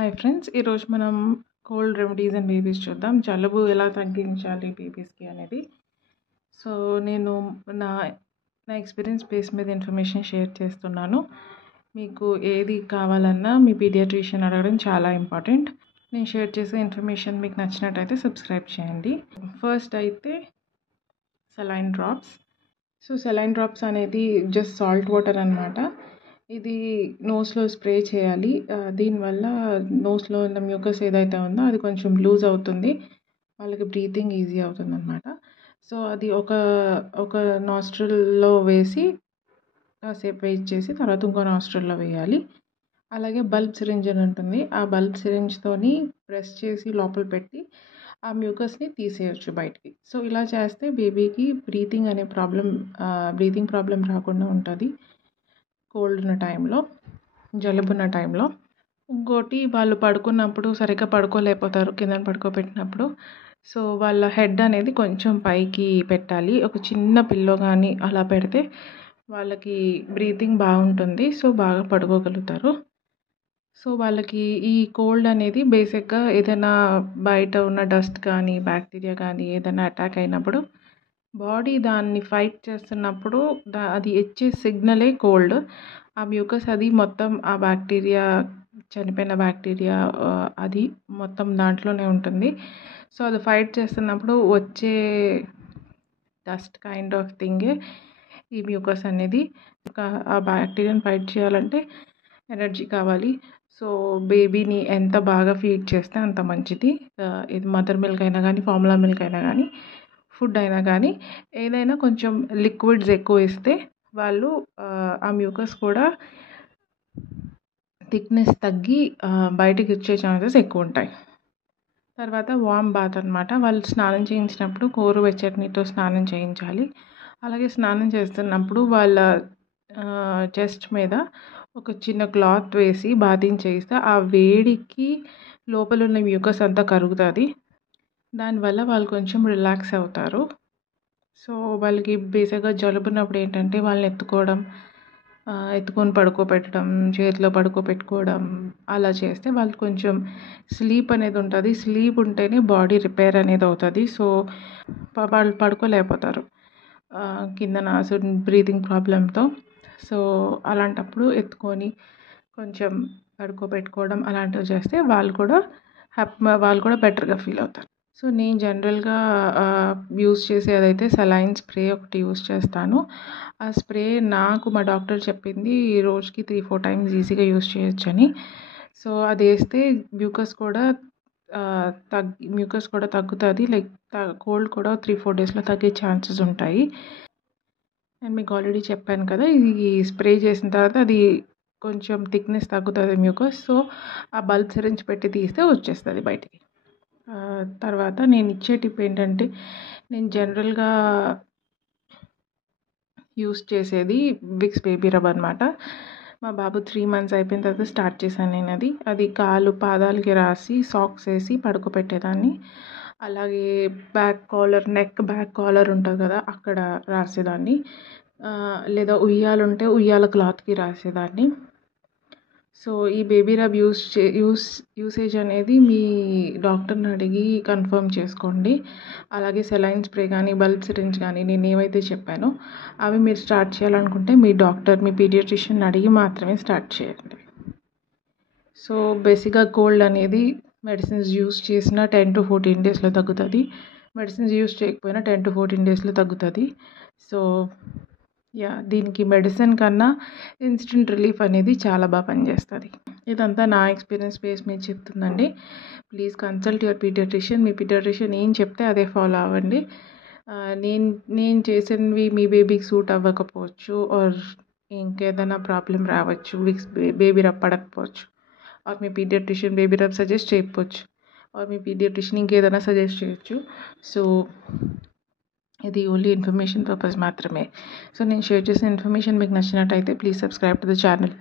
Hi friends, ఈరోజు మనం cold remedies and babies చూద్దాం. జలుబు ఎలా తగ్గించాలి బేబీస్కి అనేది. సో నేను నా నా ఎక్స్పీరియన్స్ బేస్ మీద ఇన్ఫర్మేషన్ షేర్ చేస్తున్నాను. మీకు ఏది కావాలన్నా మీ పీడియాట్రిషియన్ అడగడం చాలా ఇంపార్టెంట్. నేను షేర్ చేసే ఇన్ఫర్మేషన్ మీకు నచ్చినట్టయితే సబ్స్క్రైబ్ చేయండి. ఫస్ట్ అయితే saline drops. So saline drops అనేది జస్ట్ సాల్ట్ వాటర్ అనమాట. ఇది నోస్లో స్ప్రే చేయాలి. దీనివల్ల నోస్లో ఉన్న మ్యూకస్ ఏదైతే ఉందో అది కొంచెం లూజ్ అవుతుంది, వాళ్ళకి బ్రీతింగ్ ఈజీ అవుతుంది అనమాట. సో అది ఒక నాస్ట్రిల్లో వేసి కాసేపు వెయిట్ చేసి తర్వాత ఇంకో నాస్ట్రిల్లో వేయాలి. అలాగే బల్బ్ సిరింజ్ అని ఉంటుంది. ఆ బల్బ్ సిరింజ్తోని ప్రెస్ చేసి లోపల పెట్టి ఆ మ్యూకస్ని తీసేయచ్చు బయటికి. సో ఇలా చేస్తే బేబీకి బ్రీతింగ్ ప్రాబ్లం రాకుండా ఉంటుంది కోల్డ్ ఉన్న టైంలో, జలుబు ఉన్న టైంలో. ఇంకోటి, వాళ్ళు పడుకున్నప్పుడు సరిగ్గా పడుకోలేకపోతారు కింద పడుకోబెట్టినప్పుడు. సో వాళ్ళ హెడ్ అనేది కొంచెం పైకి పెట్టాలి. ఒక చిన్న పిల్లో కానీ అలా పెడితే వాళ్ళకి బ్రీతింగ్ బాగుంటుంది. సో బాగా పడుకోగలుగుతారు. సో వాళ్ళకి ఈ కోల్డ్ అనేది బేసిక్గా ఏదైనా బయట ఉన్న డస్ట్ కానీ బ్యాక్టీరియా కానీ ఏదైనా అటాక్ అయినప్పుడు బాడీ దాన్ని ఫైట్ చేస్తున్నప్పుడు అది ఇచ్చే సిగ్నలే కోల్డ్. ఆ మ్యూకస్ అది మొత్తం ఆ బ్యాక్టీరియా, చనిపోయిన బ్యాక్టీరియా అది మొత్తం దాంట్లోనే ఉంటుంది. సో అది ఫైట్ చేస్తున్నప్పుడు వచ్చే డస్ట్ కైండ్ ఆఫ్ థింగే ఈ మ్యూకస్ అనేది. ఆ బ్యాక్టీరియాని ఫైట్ చేయాలంటే ఎనర్జీ కావాలి. సో బేబీని ఎంత బాగా ఫీడ్ చేస్తే అంత మంచిది. ఇది మదర్ మిల్క్ అయినా కానీ, ఫార్ములా మిల్క్ అయినా కానీ, ఫుడ్ అయినా కానీ ఏదైనా కొంచెం లిక్విడ్స్ ఎక్కువ ఇస్తే వాళ్ళు ఆ మ్యూకస్ కూడా థిక్నెస్ తగ్గి బయటికి వచ్చే ఛాన్సెస్ ఎక్కువ ఉంటాయి. తర్వాత వామ్ బాత్ అనమాట. వాళ్ళు స్నానం చేయించినప్పుడు గోరువెచ్చటి నీటితో స్నానం చేయించాలి. అలాగే స్నానం చేస్తున్నప్పుడు వాళ్ళ చెస్ట్ మీద ఒక చిన్న క్లాత్ వేసి బాతింగ్ చేయిస్తే ఆ వేడికి లోపల ఉన్న మ్యూకస్ అంతా కరుగుతుంది. దానివల్ల వాళ్ళు కొంచెం రిలాక్స్ అవుతారు. సో వాళ్ళకి బేసిక్గా జలుబున్నప్పుడు ఏంటంటే వాళ్ళని ఎత్తుకొని పడుకోబెట్టడం, చేతిలో పడుకోబెట్టుకోవడం అలా చేస్తే వాళ్ళు కొంచెం స్లీప్ అనేది ఉంటుంది. స్లీప్ ఉంటేనే బాడీ రిపేర్ అనేది అవుతుంది. సో వాళ్ళు పడుకోలేకపోతారు కిందన బ్రీతింగ్ ప్రాబ్లంతో. సో అలాంటప్పుడు ఎత్తుకొని కొంచెం పడుకోబెట్టుకోవడం అలాంటివి చేస్తే వాళ్ళు కూడా బెటర్గా ఫీల్ అవుతారు. సో నేను జనరల్గా యూస్ చేసేదైతే సెలైన్ స్ప్రే ఒకటి యూస్ చేస్తాను. ఆ స్ప్రే నాకు మా డాక్టర్ చెప్పింది రోజుకి 3-4 టైమ్స్ ఈజీగా యూస్ చేయొచ్చని. సో అది వేస్తే మ్యూకస్ కూడా తగ్గుతుంది. లైక్ కోల్డ్ కూడా 3-4 డేస్లో తగ్గే ఛాన్సెస్ ఉంటాయి. నేను మీకు ఆల్రెడీ చెప్పాను కదా, ఇది స్ప్రే చేసిన తర్వాత అది కొంచెం థిక్నెస్ తగ్గుతుంది మ్యూకస్. సో ఆ బల్బ్ సిరింజ్ పెట్టి తీస్తే వచ్చేస్తుంది బయటికి. తర్వాత నేను ఇచ్చే టిప్ ఏంటంటే, నేను జనరల్గా యూస్ చేసేది విక్స్ బేబీ రబ్ అనమాట. మా బాబు 3 months అయిపోయిన తర్వాత స్టార్ట్ చేశాను నేను అది పాదాలకి రాసి సాక్స్ వేసి పడుకోబెట్టేదాన్ని. అలాగే నెక్ బ్యాక్ కాలర్ ఉంటుంది కదా, అక్కడ రాసేదాన్ని. లేదా ఉయ్యాలుంటే ఉయ్యాల క్లాత్కి రాసేదాన్ని. సో ఈ బేబీ రబ్ యూసేజ్ అనేది మీ డాక్టర్ని అడిగి కన్ఫర్మ్ చేసుకోండి. అలాగే సెలైన్ స్ప్రే కానీ, బల్బ్ సిరింజ్ కానీ నేను ఏవైతే చెప్పానో అవి మీరు స్టార్ట్ చేయాలనుకుంటే మీ పీడియాట్రిషియన్ అడిగి మాత్రమే స్టార్ట్ చేయండి. సో బేసిక్గా కోల్డ్ అనేది మెడిసిన్స్ యూస్ చేసిన 10 to 14 డేస్లో తగ్గుతుంది. మెడిసిన్స్ యూస్ చేయకపోయినా 10 to 14 డేస్లో తగ్గుతుంది. సో దీనికి మెడిసిన్ కన్నా ఇన్స్టెంట్ రిలీఫ్ అనేది చాలా బాగా పనిచేస్తుంది. ఇదంతా నా ఎక్స్పీరియన్స్ బేస్ మీద చెప్తుందండి. Please consult your paediatrician. మీ పీడియాట్రిషియన్ ఏం చెప్తే అదే ఫాలో అవ్వండి. నేను చేసినవి మీ బేబీకి సూట్ అవ్వకపోవచ్చు, ఆర్ ఇంకేదైనా ప్రాబ్లం రావచ్చు, బేబీ రబ్ పడకపోవచ్చు, ఆర్ మీ పీడియాట్రిషియన్ బేబీ రబ్ సజెస్ట్ చేయకపోవచ్చు, ఆర్ మీ పీడియాట్రిషియన్ ఇంకేదైనా సజెస్ట్ చేయొచ్చు. సో ఇది ఓన్లీ ఇన్ఫర్మేషన్ పర్పస్ మాత్రమే. సో నేను షేర్ చేసిన ఇన్ఫర్మేషన్ మీకు నచ్చినట్టయితే please subscribe to the channel.